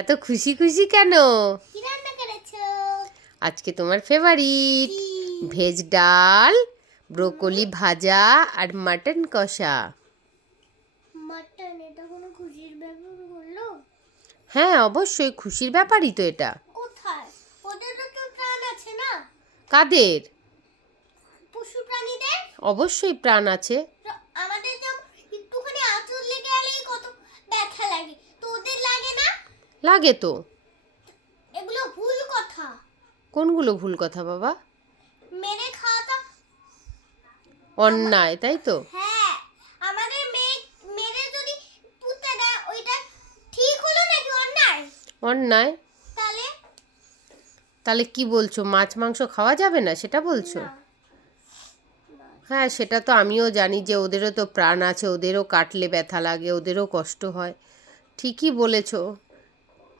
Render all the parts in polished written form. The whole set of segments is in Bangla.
এত খুশি খুশি কেন? কি রান্না করেছো? আজকে তোমার ফেভারিট ভেজ ডাল, ব্রোকলি ভাজা আর মাটন কষা। মাটন, এটা কোনো খুশির ব্যাপার হলো? হ্যাঁ, অবশ্যই খুশির ব্যাপারই তো এটা। কোথায়? ওদেরও তো প্রাণ আছে না? কাদের? পশু প্রাণীদের। অবশ্যই প্রাণ আছে। তো আমাদের যেমন একটুখানি আঁচড় লেগে গেলেই কত ব্যথা লাগে, তো ওদের লাগে না? লাগে তো। এগুলো ভুল কথা। কোনগুলো ভুল কথা বাবা? মেরে খাওয়াটা অন্যায়, তাই তো? হ্যাঁ, আমাদের মেরে যদি পুঁতে দেয় ওইটা ঠিক হলো নাকি অন্যায়? অন্যায়। তাহলে তাহলে কি বলছো, মাছ মাংস খাওয়া যাবে না সেটা বলছো? না। হ্যাঁ, সেটা তো আমিও জানি যে ওদেরও তো প্রাণ আছে, ওদেরও কাটলে ব্যথা লাগে, ওদেরও কষ্ট হয়। ঠিকই বলেছো,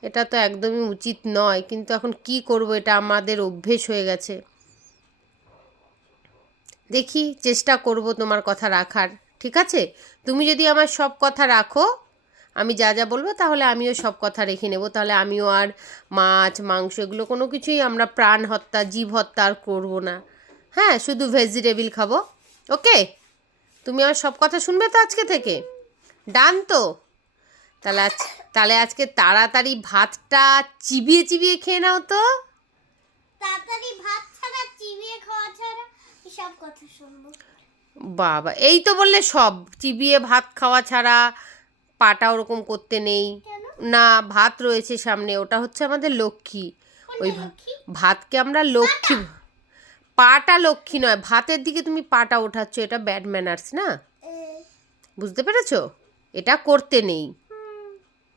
এটা তো একদমই উচিত নয়, কিন্তু এখন কি করব, এটা আমাদের অভ্যেস হয়ে গেছে। দেখি, চেষ্টা করব তোমার কথা রাখার। ঠিক আছে, তুমি যদি আমার সব কথা রাখো, আমি যা যা বলবো, তাহলে আমিও সব কথা রেখে নেব। তাহলে আমিও আর মাছ মাংস এগুলো কোনো কিছুই, আমরা প্রাণ হত্যা জীব হত্যা আর করবো না। হ্যাঁ, শুধু ভেজিটেবিল খাবো। ওকে, তুমি আমার সব কথা শুনবে তো আজকে থেকে? ডান তো? তাহলে তাহলে আজকে তাড়াতাড়ি ভাতটা চিবিয়ে চিবিয়ে খেয়ে নাও তো। তাড়াতাড়ি ভাত ছাড়া, চিবিয়ে খাওয়া ছাড়া এসব কথা শুনবো? বাবা, এই তো বললে সব চিবিয়ে ভাত খাওয়া ছাড়া, পাটা ওরকম করতে নেই। কেন? না, ভাত রয়েছে সামনে, ওটা হচ্ছে আমাদের লক্ষ্মী। ওই কোনটা লক্ষ্মী? ভাতকে আমরা লক্ষ্মী। পাটা লক্ষ্মী নয়, ভাতের দিকে তুমি পাটা ওঠাচ্ছ, এটা ব্যাড ম্যানার্স না। বুঝতে পেরেছো? এটা করতে নেই।